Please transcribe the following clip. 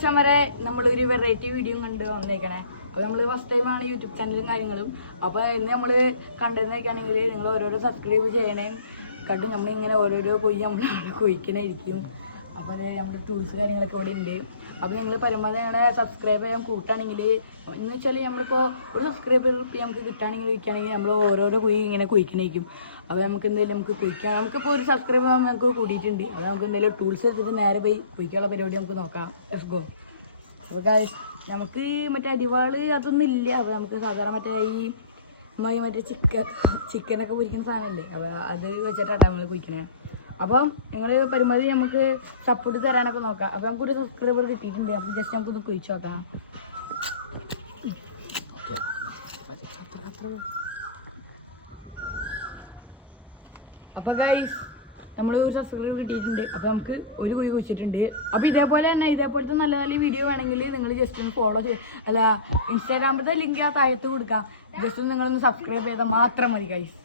മച്ചാമാരെ നമ്മളൊരു variety video കണ്ട് വന്നേക്കണേ. അപ്പോൾ നമ്മൾ ഫസ്റ്റ് ടൈമാണ് യൂട്യൂബ് ചാനലും കാര്യങ്ങളും. അപ്പോൾ ഇന്ന് നമ്മൾ കണ്ടിരുന്നേക്കാണെങ്കിൽ നിങ്ങൾ ഓരോരോ സബ്സ്ക്രൈബ് ചെയ്യണേ കണ്ട് നമ്മളിങ്ങനെ ഓരോരോ കൊയ്യ് നമ്മളവിടെ കൊയ്ക്കണായിരിക്കും. അപ്പോൾ അത് നമ്മുടെ ടൂൾസ് കാര്യങ്ങളൊക്കെ ഇവിടെ ഉണ്ട്. അപ്പോൾ നിങ്ങൾ പരമാവധി ഞങ്ങളെ സബ്സ്ക്രൈബ് ചെയ്യാൻ കൂട്ടുകയാണെങ്കിൽ എന്ന് വെച്ചാൽ നമ്മളിപ്പോൾ ഒരു സബ്സ്ക്രൈബർ നമുക്ക് കിട്ടുകയാണെങ്കിൽ വയ്ക്കുകയാണെങ്കിൽ നമ്മൾ ഓരോരോ കൊയ്യ് ഇങ്ങനെ കൊയ്ക്കണേക്കും. അപ്പോൾ നമുക്ക് എന്തെങ്കിലും നമുക്ക് കൊയ്ക്കാം. നമുക്കിപ്പോൾ ഒരു സബ്സ്ക്രൈബ് നമുക്ക് കൂട്ടിയിട്ടുണ്ട്. അപ്പോൾ നമുക്ക് എന്തെങ്കിലും ടൂൾസ് എടുത്തിട്ട് നേരെ പോയി കൊയ്ക്കാനുള്ള പരിപാടി നമുക്ക് നോക്കാം. Let's go. അപ്പോൾ ഗൈസ് നമുക്ക് മറ്റേ അടിവാള് അതൊന്നും ഇല്ല. അപ്പോൾ നമുക്ക് സാധാരണ മറ്റേ മറ്റേ ചിക്കനൊക്കെ പൊരിക്കുന്ന സാധനമല്ലേ, അപ്പോൾ അത് വെച്ചിട്ടാണ് നമ്മൾ പൊരിക്കണേ. അപ്പം നിങ്ങൾ പരമാവധി നമുക്ക് സപ്പോർട്ട് തരാനൊക്കെ നോക്കാം. അപ്പോൾ നമുക്കൊരു സബ്സ്ക്രൈബർ കിട്ടിയിട്ടുണ്ട്. അപ്പോൾ ജസ്റ്റ് നമുക്കൊന്ന് കൊയ്ച്ചു നോക്കാം. അപ്പോൾ ഗൈസ് നമ്മൾ ഒരു സബ്സ്ക്രൈബർ കിട്ടിയിട്ടുണ്ട്. അപ്പോൾ നമുക്ക് ഒരു കുഴി കുഴിച്ചിട്ടുണ്ട്. അപ്പോൾ ഇതേപോലെ തന്നെ ഇതേപോലത്തെ നല്ല നല്ല വീഡിയോ വേണമെങ്കിൽ നിങ്ങൾ ജസ്റ്റ് ഒന്ന് ഫോളോ ഇൻസ്റ്റാഗ്രാമിലത്തെ ലിങ്ക് ആ താഴത്ത് കൊടുക്കാം. ജസ്റ്റ് നിങ്ങളൊന്ന് സബ്സ്ക്രൈബ് ചെയ്താൽ മാത്രം മതി ഗൈസ്.